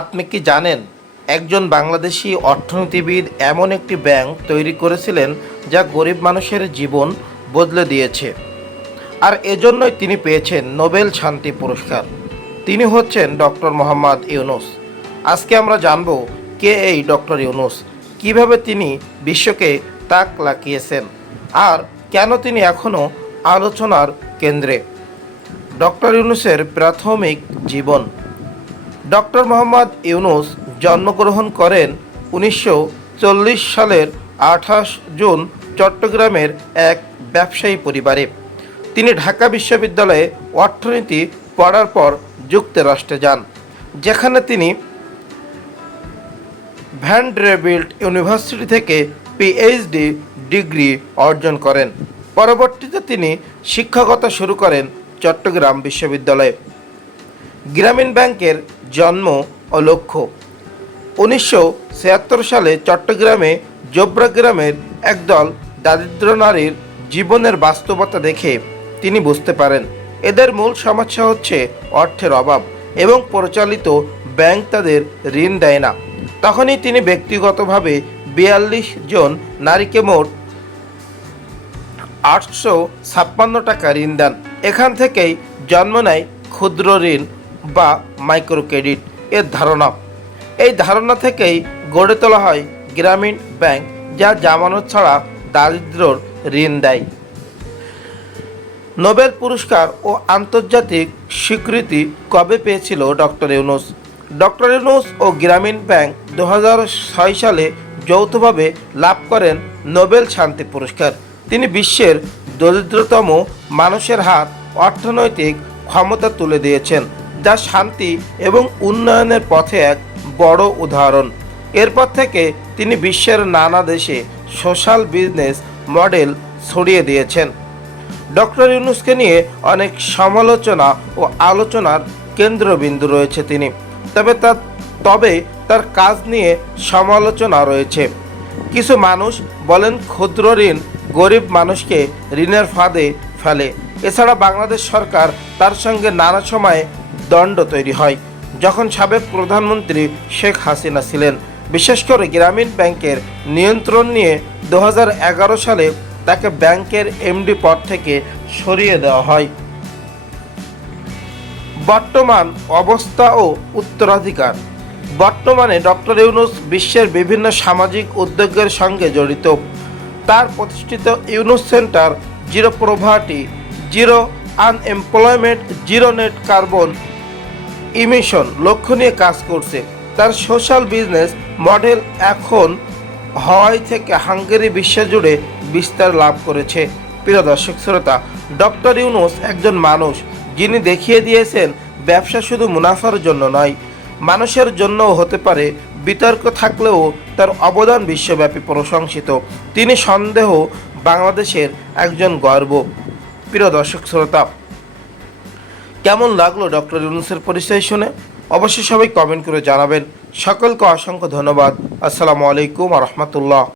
আপনি কি জানেন একজন বাংলাদেশি অর্থনীতিবিদ এমন একটি ব্যাংক তৈরি করেছিলেন যা গরিব মানুষের জীবন বদলে দিয়েছে, আর এজন্যই তিনি পেয়েছেন নোবেল শান্তি পুরস্কার। তিনি হচ্ছেন ডক্টর মোহাম্মদ ইউনূস। আজকে আমরা জানব কে এই ডক্টর ইউনূস, কিভাবে তিনি বিশ্বকে তাক লাগিয়েছেন, আর কেন তিনি এখনও আলোচনার কেন্দ্রে। ডক্টর ইউনূসের প্রাথমিক জীবন। ডক্টর মোহাম্মদ ইউনূস জন্মগ্রহণ করেন 1940 সালের 28 জুন চট্টগ্রামের এক ব্যবসায়ী পরিবারে। তিনি ঢাকা বিশ্ববিদ্যালয়ে অর্থনীতি পড়ার পর যুক্তরাষ্ট্রে যান, যেখানে তিনি ভ্যান্ডারবিল্ট ইউনিভার্সিটি থেকে পিএইচডি ডিগ্রি অর্জন করেন। পরবর্তীতে তিনি শিক্ষকতা শুরু করেন চট্টগ্রাম বিশ্ববিদ্যালয়ে। গ্রামীণ ব্যাংকের জন্ম ও লক্ষ্য। 1976 সালে চট্টগ্রামে জোবরা গ্রামের একদল দারিদ্র নারীর জীবনের বাস্তবতা দেখে তিনি বুঝতে পারেন এদের মূল সমস্যা হচ্ছে অর্থের অভাব এবং পরিচালিত ব্যাংক তাদের ঋণ দেয় না। তখনই তিনি ব্যক্তিগতভাবে 42 জন নারীকে মোট 856 টাকা ঋণ দেন। এখান থেকেই জন্ম নেয় ক্ষুদ্র ঋণ বা মাইক্রো ক্রেডিট এর ধারণা। এই ধারণা থেকেই গড়ে তোলা হয় গ্রামীণ ব্যাংক, যা জামানত ছাড়া দারিদ্র্যর ঋণ দেয়। নোবেল পুরস্কার ও আন্তর্জাতিক স্বীকৃতি কবে পেয়েছিল ডক্টর ইউনূস? ডক্টর ইউনূস ও গ্রামীণ ব্যাংক 2006 সালে যৌথভাবে লাভ করেন নোবেল শান্তি পুরস্কার। তিনি বিশ্বের দরিদ্রতম মানুষের হাত অর্থনৈতিক ক্ষমতা তুলে দিয়েছেন, যা শান্তি এবং উন্নয়নের পথে এক বড় উদাহরণ। এরপর থেকে তিনি বিশ্বের নানা দেশে সোশ্যাল বিজনেস মডেল ছড়িয়ে দিয়েছেন। ডক্টর ইউনূসকে নিয়ে অনেক সমালোচনা ও আলোচনার কেন্দ্রবিন্দু রয়েছে তিনি, তবে তার কাজ নিয়ে সমালোচনা রয়েছে। কিছু মানুষ বলেন ক্ষুদ্র ঋণ গরিব মানুষকে ঋণের ফাঁদে ফেলে। এছাড়া বাংলাদেশ সরকার তার সঙ্গে নানা সময়ে দণ্ড তৈরি হয়, যখন সাবেক প্রধানমন্ত্রী শেখ হাসিনা ছিলেন। বিশেষ করে গ্রামীণ ব্যাংকের নিয়ন্ত্রণ নিয়ে 2011 সালে তাকে ব্যাংকের এমডি পদ থেকে সরিয়ে দেওয়া হয়। বর্তমান অবস্থা ও উত্তরাধিকার। বর্তমানে ডক্টর ইউনূস বিশ্বের বিভিন্ন সামাজিক উদ্যোগের সঙ্গে জড়িত। তার প্রতিষ্ঠিত Yunus centre zero poverty, zero unemployment, zero net carbon emission লক্ষ্য নিয়ে কাজ করছে। তার সোশ্যাল বিজনেস মডেল এখন হাওয়াই থেকে হাঙ্গেরি বিশ্বজুড়ে বিস্তার লাভ করেছে। প্রিয় দর্শক শ্রোতা, ডক্টর ইউনূস একজন মানুষ যিনি দেখিয়ে দিয়েছেন ব্যবসা শুধু মুনাফার জন্য নয়, মানুষের জন্যও হতে পারে। বিতর্ক থাকলেও তার অবদান বিশ্বব্যাপী প্রশংসিত। তিনি সন্দেহ বাংলাদেশের একজন গর্ব। প্রিয় দর্শক শ্রোতা, কেমন লাগলো ডক্টর ইউনূসের পরিচয় শুনে? অবশ্যই সবাই কমেন্ট করে জানাবেন। সকলকে অসংখ্য ধন্যবাদ। আসসালামু আলাইকুম ওয়া রাহমাতুল্লাহ।